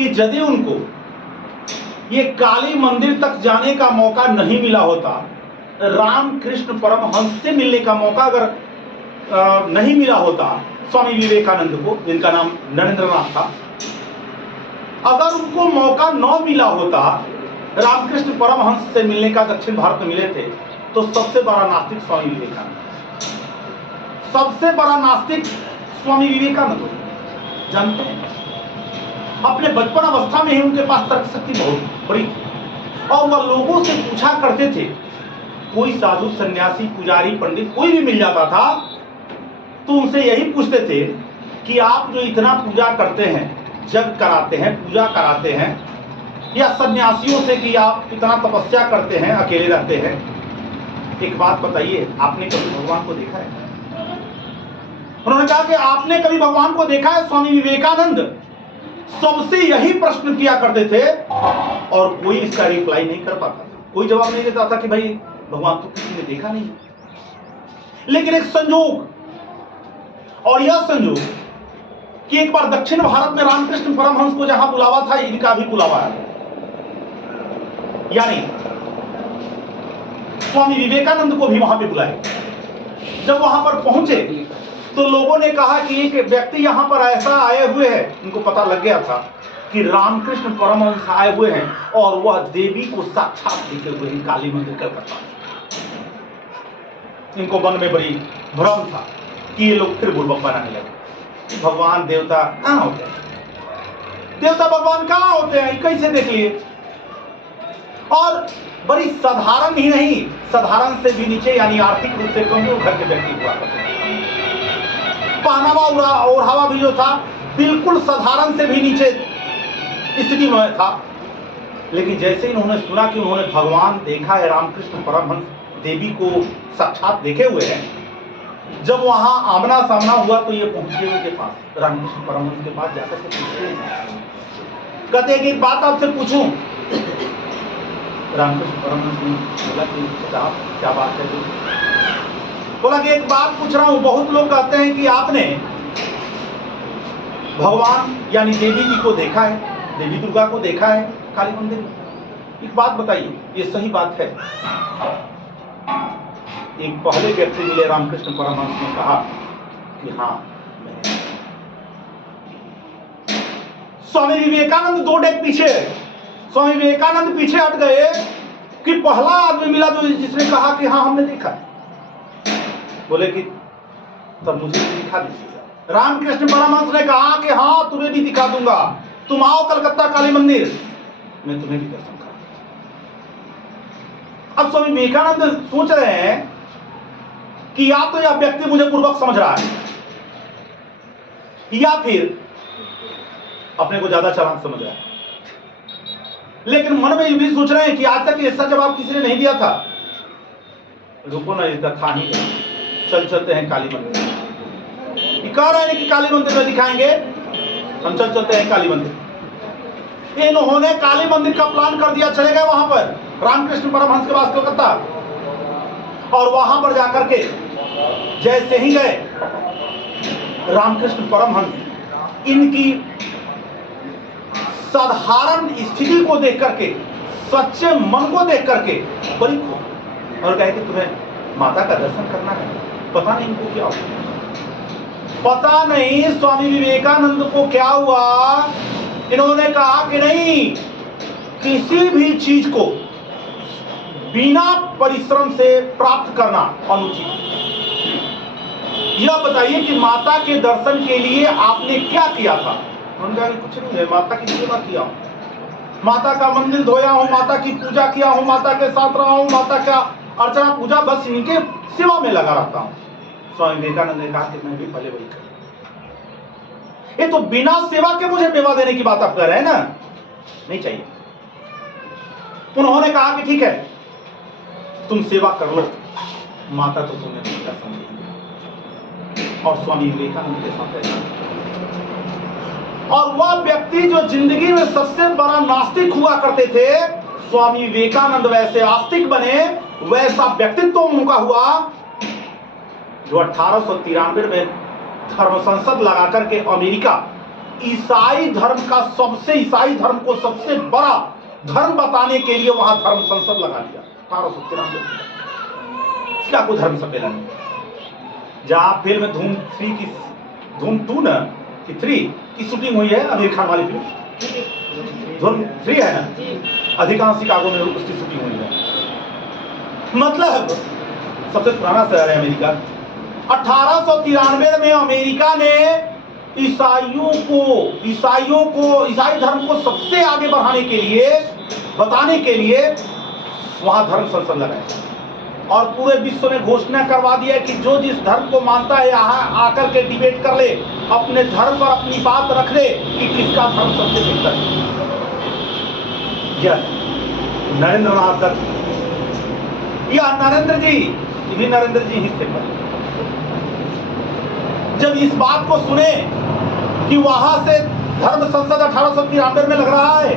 कि यदि उनको ये काली मंदिर तक जाने का मौका नहीं मिला होता, रामकृष्ण परमहंस से मिलने का मौका अगर नहीं मिला होता स्वामी विवेकानंद को, जिनका नाम नरेंद्रनाथ था, अगर उनको मौका न मिला होता रामकृष्ण परमहंस से मिलने का, दक्षिण भारत में मिले थे, तो सबसे बड़ा नास्तिक स्वामी विवेकानंद, सबसे बड़ा नास्तिक स्वामी विवेकानंद जानते हैं। अपने बचपन अवस्था में ही उनके पास तर्क शक्ति बहुत बड़ी थी और वह लोगों से पूछा करते थे। कोई साधु, सन्यासी, पुजारी, पंडित कोई भी मिल जाता था तो उनसे यही पूछते थे कि आप जो इतना पूजा करते हैं, जग कराते हैं, पूजा कराते हैं, या सन्यासियों से कि आप इतना तपस्या करते हैं, अकेले रहते हैं, एक बात बताइए, आपने कभी भगवान को देखा है? उन्होंने कहा कि आपने कभी भगवान को देखा है? स्वामी विवेकानंद सबसे यही प्रश्न किया करते थे और कोई इसका रिप्लाई नहीं कर पाता था, कोई जवाब नहीं देता था कि भाई भगवान तो किसी ने देखा नहीं। लेकिन एक संयोग, और यह संयोग कि एक बार दक्षिण भारत में रामकृष्ण परमहंस को जहां बुलावा था, इनका भी बुलावा है, यानी स्वामी विवेकानंद को भी वहां पे बुलाए। जब वहां पर पहुंचे तो लोगों ने कहा कि एक व्यक्ति यहां पर ऐसा आए हुए हैं, उनको पता लग गया था कि रामकृष्ण परमहंस आए हुए हैं और वह देवी को साक्षात देखे हुए हैं काली मंदिर कलकत्ता। इनको मन में बड़ी भ्रम था कि ये लोग फिर बुड़बक बनाने लगे, भगवान देवता कहां होते हैं, देवता भगवान कहां होते हैं, कैसे देख लिए। और बड़ी साधारण ही नहीं, साधारण से भी नीचे, यानी आर्थिक रूप से कमजोर घर के व्यक्ति हुआ करते, पहनावा ओढ़ावा भी जो था बिल्कुल साधारण से भी नीचे स्थिति में था। लेकिन जैसे ही उन्होंने सुना कि उन्होंने भगवान देखा है, रामकृष्ण परमहंस देवी को साक्षात देखे हुए हैं, जब वहां आमना सामना हुआ तो ये पहुंचे उनके पास, रामकृष्ण परमहंस के पास जाकर के पूछते, कहते हैं कि एक बात आपसे पूछूं। रामकृष्ण परमहंस ने बोला कि क्या बात है? बोला कि एक बात पूछ रहा हूं, बहुत लोग कहते हैं कि आपने भगवान यानी देवी जी को देखा है, देवी दुर्गा को देखा है काली मंदिर में, एक बात बताइए, ये सही बात है? एक पहले व्यक्ति मिले, रामकृष्ण परमहंस ने कहा कि हाँ मैंने। स्वामी विवेकानंद दो डेग पीछे, स्वामी विवेकानंद पीछे हट गए कि पहला आदमी मिला जो जिसने कहा कि हाँ हमने देखा। बोले कि तब मुझे भी दिखा दीजिएगा। रामकृष्ण परमहंस ने कहा कि हाँ तुम्हें भी दिखा दूंगा, तुम आओ कलकत्ता काली मंदिर, मैं तुम्हें भी दर्शन करूंगा। अब स्वामी विवेकानंद सोच रहे हैं कि या तो यह व्यक्ति मुझे पूर्वक समझ रहा है या फिर अपने को ज्यादा चालाक समझ रहा है, लेकिन मन में ये भी सोच रहे हैं कि आज तक ऐसा जवाब किसी ने नहीं दिया था। रुको ना, इसका था ही, चल चलते हैं काली मंदिर। कह रहे हैं कि काली मंदिर में दिखाएंगे, हम चल चलते हैं काली मंदिर। इन्होंने काली मंदिर का प्लान कर दिया, चले गए वहां पर रामकृष्ण परमहंस के पास कलकत्ता, और वहां पर जाकर के जैसे ही गए, रामकृष्ण परमहंस इनकी साधारण स्थिति को देख करके, सच्चे मन को देख करके बड़ी खुश, और कहे कि तुम्हें माता का दर्शन करना है। पता नहीं इनको क्या हुआ, पता नहीं स्वामी विवेकानंद को क्या हुआ। इन्होंने कहा कि नहीं, किसी भी चीज को बिना परिश्रम से प्राप्त करना अनुचित। यह बताइए कि माता के दर्शन के लिए आपने क्या किया था? उन्होंने कहा कि कुछ नहीं है, माता की सेवा किया हूं, माता का मंदिर धोया हूं, माता की पूजा किया हूं, माता के साथ रहा हूं, माता का अर्चना पूजा, बस इनके सेवा में लगा रहता हूं। स्वामी विवेकानंद ने कहा कि मैं भी पहले वही करूं। ये तो बिना सेवा के मुझे मेवा देने की बात आप कर रहे हैं ना, नहीं चाहिए। उन्होंने कहा कि ठीक है तुम सेवा कर लो, माता तो तुम्हें बेटा समझेगी। और स्वामी विवेकानंद के साथ ऐसा, और वह व्यक्ति जो जिंदगी में सबसे बड़ा नास्तिक हुआ करते थे, स्वामी विवेकानंद वैसे आस्तिक बने, वैसा व्यक्तित्व उनका हुआ जो 1893 में धर्म संसद लगा करके अमेरिका ईसाई धर्म को सबसे बड़ा धर्म बताने के लिए वहां धर्म संसद लगा दिया 1893 में। शिकागो धर्म सम्मेलन, जहां फिल्म धूम 2 ना कि 3 की शूटिंग हुई है, आमिर खान वाली फिल्म धूम 3 है ना, अधिकांश शिकागो में उसकी शूटिंग हुई है। मतलब सबसे पुराना शहर है अमेरिका। 1893 में अमेरिका ने ईसाई धर्म को सबसे आगे बढ़ाने के लिए, बताने के लिए वहां धर्म संसद लगाया और पूरे विश्व में घोषणा करवा दिया कि जो जिस धर्म को मानता है यहाँ आकर के डिबेट कर ले, अपने धर्म पर अपनी बात रख ले कि किसका धर्म सबसे बेहतर है। यह नरेंद्र नाथ दत्त या नरेंद्र जी ही थे। जब इस बात को सुने कि वहां से धर्म संसद 1893 में लग रहा है,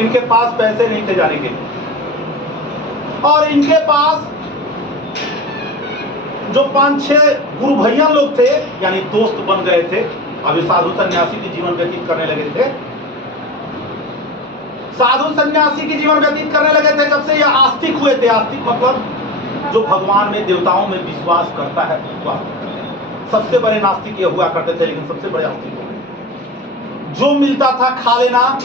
इनके पास पैसे नहीं थे जाने के लिए, और इनके पास जो 5-6 गुरु भैया लोग थे, यानी दोस्त बन गए थे, अभी साधु सन्यासी की जीवन व्यतीत करने लगे थे। साधु सन्यासी की जीवन व्यतीत करने लगे थे जब से ये आस्तिक हुए थे। आस्तिक मतलब जो भगवान में, देवताओं में विश्वास करता है। सबसे बड़े नास्तिक ये हुआ करते थे, लेकिन सबसे बड़े आस्तिक हो गए। जो मिलता था खा लेना,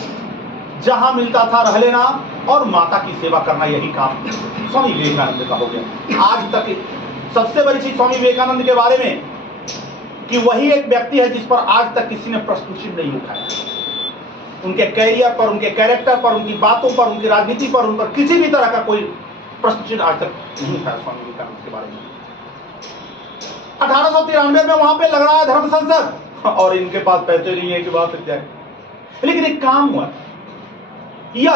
जहां मिलता था रह लेना और माता की सेवा करना, यही काम स्वामी विवेकानंद का हो गया। आज तक सबसे बड़ी चीज स्वामी विवेकानंद के बारे में कि वही एक व्यक्ति है जिस पर आज तक किसी ने प्रश्न चिन्ह नहीं उठाया। उनके कैरियर पर, उनके कैरेक्टर पर, उनकी बातों पर, उनकी राजनीति पर, उन पर किसी भी तरह का कोई प्रश्न चिन्ह आज तक नहीं उठाया स्वामी विवेकानंद के बारे में। 1893 में वहां पे लग रहा है धर्म संसद और इनके पास पैसे नहीं है कि बात सच्चा है। लेकिन एक काम हुआ, यह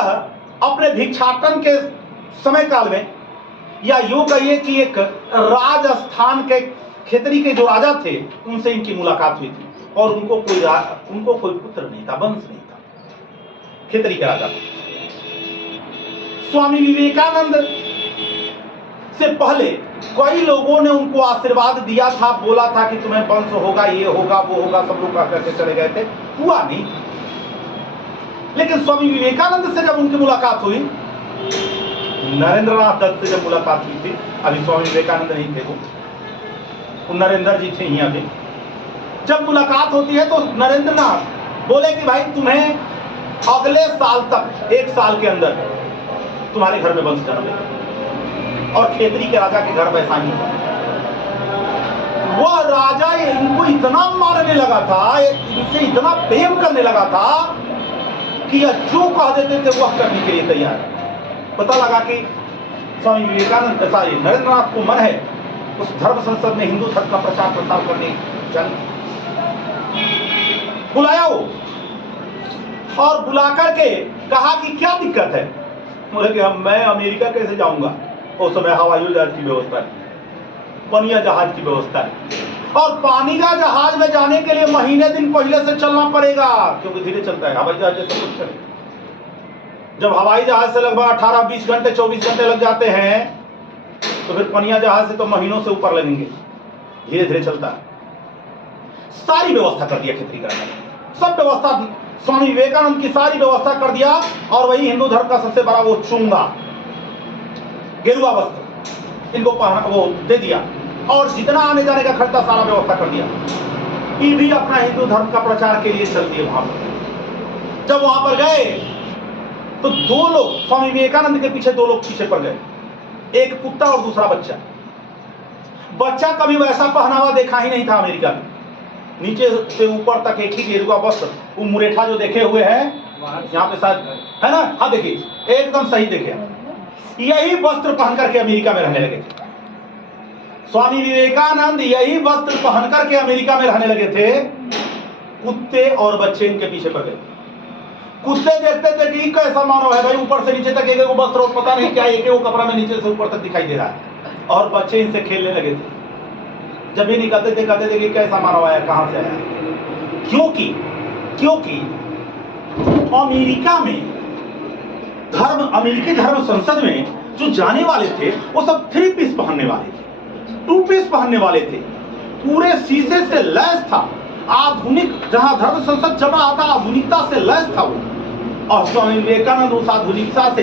अपने भिक्षाटन के समय काल में, या यूं कहिए कि एक राजस्थान के खेतरी के जो राजा थे उनसे इनकी मुलाकात हुई थी और उनको कोई पुत्र नहीं था, वंश नहीं था, खेतरी के राजा। स्वामी विवेकानंद से पहले कई लोगों ने उनको आशीर्वाद दिया था, बोला था कि तुम्हें वंश होगा, ये होगा, वो होगा, सब लोग कहकर चले गए थे, हुआ नहीं। लेकिन स्वामी विवेकानंद से जब उनकी मुलाकात हुई, नरेंद्र नाथ दत्त से जब मुलाकात हुई थी, अभी स्वामी विवेकानंद नहीं थे, वो नरेंद्र जी थे ही अभी। जब मुलाकात होती है तो नरेंद्र नाथ बोले कि भाई तुम्हें अगले साल तक, 1 साल के अंदर तुम्हारे घर में वंश जन्मेगा। और खेतरी के राजा के घर वैसा ही हुआ। वह राजा इनको इतना मारने लगा था, इनसे इतना प्रेम करने लगा था कि यह जो कह देते थे वह करने के लिए तैयार है। पता लगा कि स्वामी विवेकानंद, नरेंद्र नाथ को मन है उस धर्म संसद में हिंदू धर्म का प्रचार प्रसार करने जाने। बुलाया वो और बुला करके कहा कि क्या दिक्कत है। बोले कि मैं अमेरिका कैसे जाऊंगा, उस समय हवाई जहाज की व्यवस्था है, पनिया जहाज की व्यवस्था है, और पानी का जहाज में जाने के लिए महीने दिन पहले से चलना पड़ेगा, क्योंकि धीरे चलता है हवाई जहाज जैसे कुछ चले। जब हवाई जहाज से लगभग 18-20 घंटे 24 घंटे लग जाते हैं, तो फिर पनिया जहाज से तो महीनों से ऊपर लगेंगे, धीरे धीरे चलता है। सारी व्यवस्था कर दिया खेतरी का, सब व्यवस्था स्वामी विवेकानंद की सारी व्यवस्था कर दिया। और वही हिंदू धर्म का सबसे बड़ा वो चुंगा, गेरुआ वस्त्र इनको पहना वो दे दिया, और जितना आने जाने का खर्चा सारा व्यवस्था कर दिया। ये भी अपना हिंदू धर्म का प्रचार के लिए चलती है वहां पर। जब वहां पर गए तो 2 लोग, स्वामी विवेकानंद के पीछे 2 लोग पीछे पड़ गए, एक कुत्ता और दूसरा बच्चा। बच्चा कभी वैसा पहनावा देखा ही नहीं था अमेरिका में, नीचे से ऊपर तक एक ही गेरुआ वस्त्र। वो मुरेठा जो देखे हुए हैं यहाँ पे शायद है ना, हाँ देखिए एकदम सही देखे, यही वस्त्र पहन करके अमेरिका में रहने लगे थे। स्वामी विवेकानंद यही वस्त्र पहन करके अमेरिका में रहने लगे थे। कुत्ते और बच्चे इनके पीछे पड़ गए। कुत्ते देखते थे कि कैसा मानव है भाई, ऊपर से नीचे तक एक वस्त्र, पता नहीं क्या एक कपड़ा में नीचे से ऊपर तक दिखाई दे रहा है, और बच्चे इनसे खेलने लगे थे। जब भी निकलते थे कहते थे कि कैसा मानव आया, कहां से आया। क्योंकि अमेरिका में अमेरिकी धर्म संसद में जो जाने वाले थे वो सब 3 पीस पहनने वाले थे, 2 पीस पहनने वाले थे, पूरे शीशे से लैस था, आधुनिक, जहां धर्म संसद चल रहा था, आधुनिकता से लैस था वो, और स्वामी विवेकानंद उस आधुनिकता से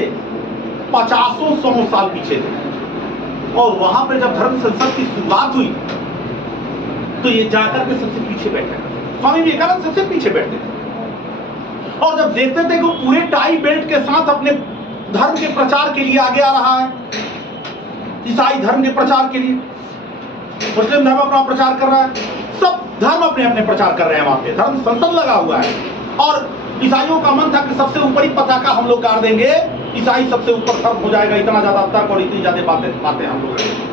50-100 साल पीछे थे। और वहां पर जब धर्म संसद की शुरुआत हुई तो ये जाकर के सबसे पीछे बैठे, स्वामी विवेकानंद सबसे पीछे बैठते थे, और जब देखते थे कि पूरे टाई बेल्ट के साथ अपने धर्म के प्रचार के लिए आगे आ रहा है, ईसाई धर्म के प्रचार के लिए, मुस्लिम धर्म अपना प्रचार कर रहा है, सब धर्म अपने अपने प्रचार कर रहे हैं, वहां पे धर्म संसद लगा हुआ है। और ईसाइयों का मन था कि सबसे ऊपरी पताका हम लोग गाड़ देंगे, ईसाई सबसे ऊपर धर्म हो जाएगा, इतना ज्यादा तर्क और इतनी ज्यादा बातें हम लोग करेंगे।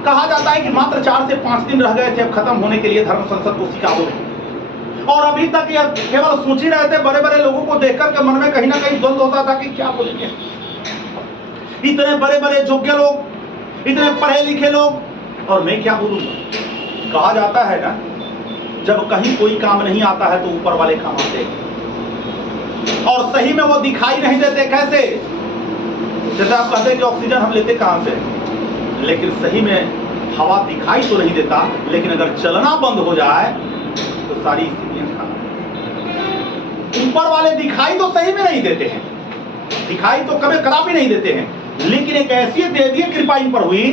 कहा जाता है कि मात्र 4 से 5 दिन रह गए थे अब खत्म होने के लिए धर्म संसद को शिकागो में, और अभी तक यह केवल सोच ही रहे थे। बड़े बड़े लोगों को देखकर के मन में कहीं ना कहीं द्वंद्व होता था कि क्या बोलेंगे, इतने बड़े बड़े योग्य लोग, इतने पढ़े लिखे लोग, और मैं क्या बोलूंगा। कहा जाता है ना, जब कहीं कोई काम नहीं आता है तो ऊपर वाले काम आते हैं, और सही में वो दिखाई नहीं देते। कैसे? जैसे आप कहते हैं कि ऑक्सीजन हम लेते कहां से, लेकिन सही में हवा दिखाई तो नहीं देता, लेकिन अगर चलना बंद हो जाए तो सारी स्थितियां खराब। ऊपर वाले दिखाई तो सही में नहीं देते हैं, दिखाई तो कभी कदापि नहीं देते हैं, लेकिन एक ऐसी देवीय कृपा इन पर हुई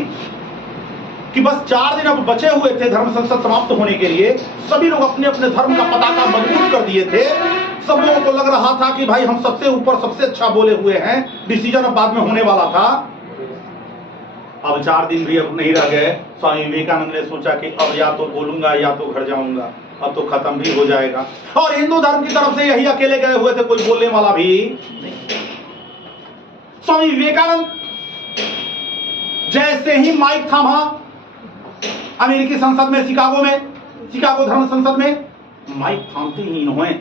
कि बस 4 दिन अब बचे हुए थे धर्म संसद समाप्त होने के लिए। सभी लोग अपने अपने धर्म का पताका मजबूत कर दिए थे। सब लोगों को लग रहा था कि भाई हम सबसे ऊपर, सबसे अच्छा बोले हुए हैं, डिसीजन अब बाद में होने वाला था। अब 4 दिन भी अब नहीं रह गए। स्वामी विवेकानंद ने सोचा कि अब या तो बोलूंगा या तो घर जाऊंगा, अब तो खत्म भी हो जाएगा। और हिंदू धर्म की तरफ से यही अकेले गए हुए थे, कोई बोलने वाला भी नहीं। स्वामी विवेकानंद जैसे ही माइक थामा अमेरिकी संसद में, शिकागो धर्म संसद में, माइक थामते ही इन्होंने